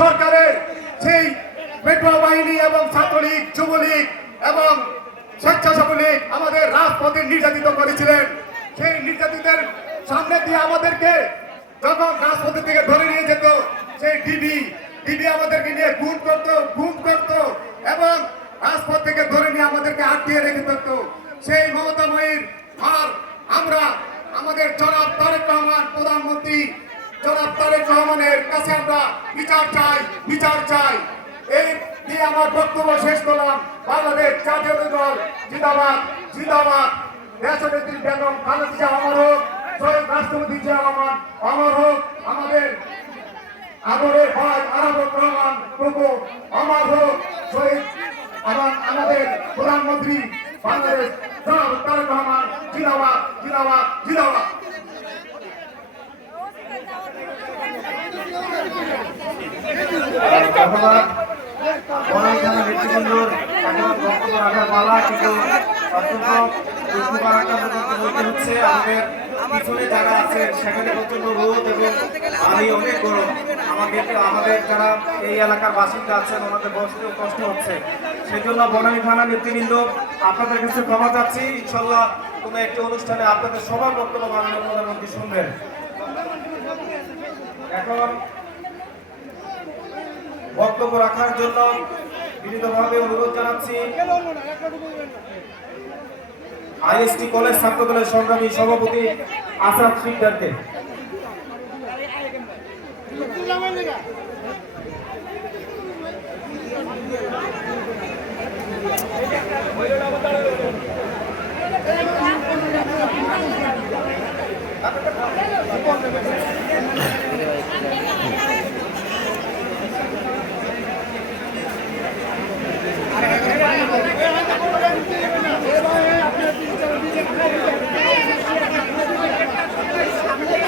সরকারের সেই পেটুয়া বাহিনী এবং ছাত্রলীগ, যুবলীগ এবং স্বেচ্ছাসেবক আমাদের রাজপথে নির্যাতিত করেছিলেন। সেই নির্যাতিতের সামনে দিয়ে আমাদেরকে যখন রাজপথে থেকে ধরে নিয়ে যেত, সেই ডিবি আমাদেরকে নিয়ে গুম করত এবং রাজপথ থেকে ধরে নিয়ে আমাদেরকে আটকিয়ে রেখে থাকতো। সেই মমতাময়ীর আর আমরা আমাদের জনাব তারেক রহমান, প্রধানমন্ত্রী জনাব তারেক রহমানের কাছে আমরা বিচার চাই। এই দিয়ে আমার বক্তব্য শেষ করলাম। বাংলাদেশ জাতীয় দল জিন্দাবাদ, জিন্দাবাদ। দেশনেত্রী বেগম খালেদা জিয়া অমর হোক, শহীদ রাষ্ট্রপতি জিয়া রহমান অমর হোক, আমাদের আদরের ভাই আরাবুর রহমান প্রভু অমর হোক, শহীদ এবং আমাদের প্রধানমন্ত্রী বাংলাদেশ জনাব তারেক রহমান জিন্দাবাদ, জিন্দাবাদ, জিন্দাবাদ। ধন্যবাদ। অনেক থানা নেতৃবৃন্দর এখন বক্তব্য রাখার পালা, কিন্তু অত্যন্ত বলতে হচ্ছে আমাদের পিছনে যারা আছেন সেখানে প্রচন্ড রোদ এবং আমি অনেক গরম। আমাদের যারা এই এলাকার বাসিন্দা আছেন ওনাদের বসতেও কষ্ট হচ্ছে। সেই জন্য বনানী থানা নেতৃবৃন্দ আপনাদের কাছে ক্ষমা চাচ্ছি। ইনশাল্লাহ কোনো একটি অনুষ্ঠানে আপনাদের সবার বক্তব্য মাননীয় প্রধানমন্ত্রী শুনবেন। এখন বক্তব্য রাখার জন্য বিনীতভাবে অনুরোধ জানাচ্ছি আইএসটি কলেজ ছাত্র দলের সংগ্রামী সভাপতি আসাদ শিকদারকে।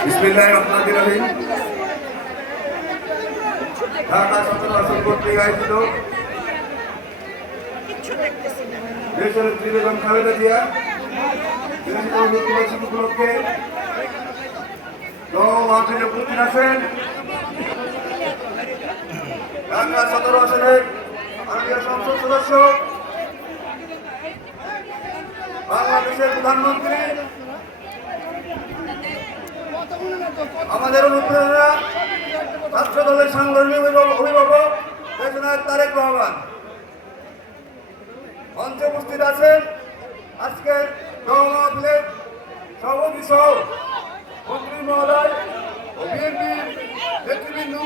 বিসমিল্লাহির রহমানির রহিম। ঢাকা 17 আসন কর্তৃক আয়োজিত দেশনেত্রী বেগম খালেদা জিয়া উপলক্ষে আসনে উপস্থিত আছেন ঢাকা 17 আসনের মাননীয় সংসদ সদস্য, বাংলাদেশের প্রধানমন্ত্রী, আমাদের অনুপ্রেরণা, ছাত্র দলের সাংগঠনিক অভিভাবক দেশনায়ক তারেক রহমান মঞ্চে উপস্থিত আছেন। আজকের মাহফিলের সভাপতি সহ মন্ত্রী মহোদয় ও বিএনপির নেতৃবৃন্দ,